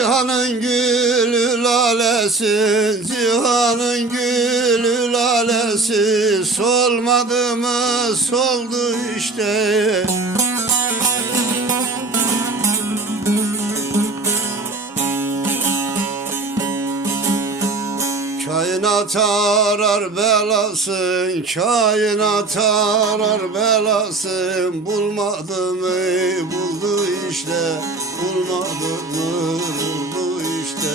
Cihanın gülü lalesi Cihanın gülü lalesi. Solmadı mı soldu işte. Kainat arar belasın, kainat arar belasın Bulmadı mı buldu işte, bulmadı mı buldu işte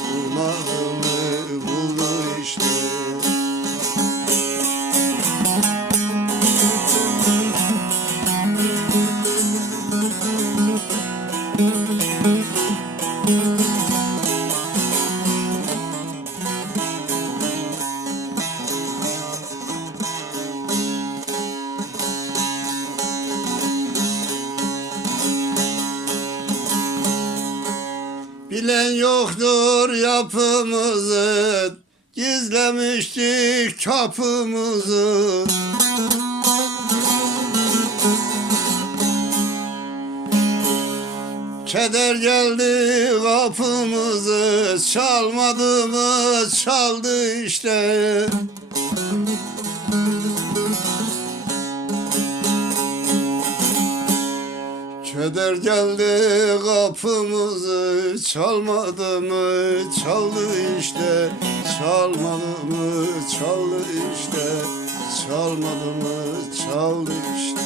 Bulmadı Bilen yoktur yapımızı Gizlemiştik kapımızı Keder geldi kapımızı Çalmadı mı çaldı işte Keder geldi kapımızı çalmadı mı? Çaldı işte çalmadı mı? Çaldı işte çalmadı mı? Çaldı işte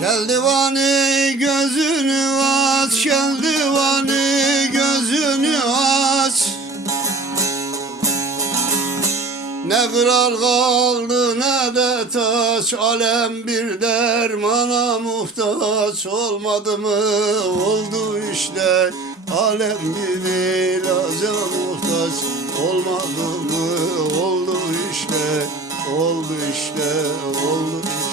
Divani gözünü aç divani gözünü aç. Ne kral kaldı ne de taş Alem bir dermana muhtaç Olmadı mı? Oldu işte Alem bir ilaca muhtaç Olmadı mı? Oldu işte Oldu işte oldu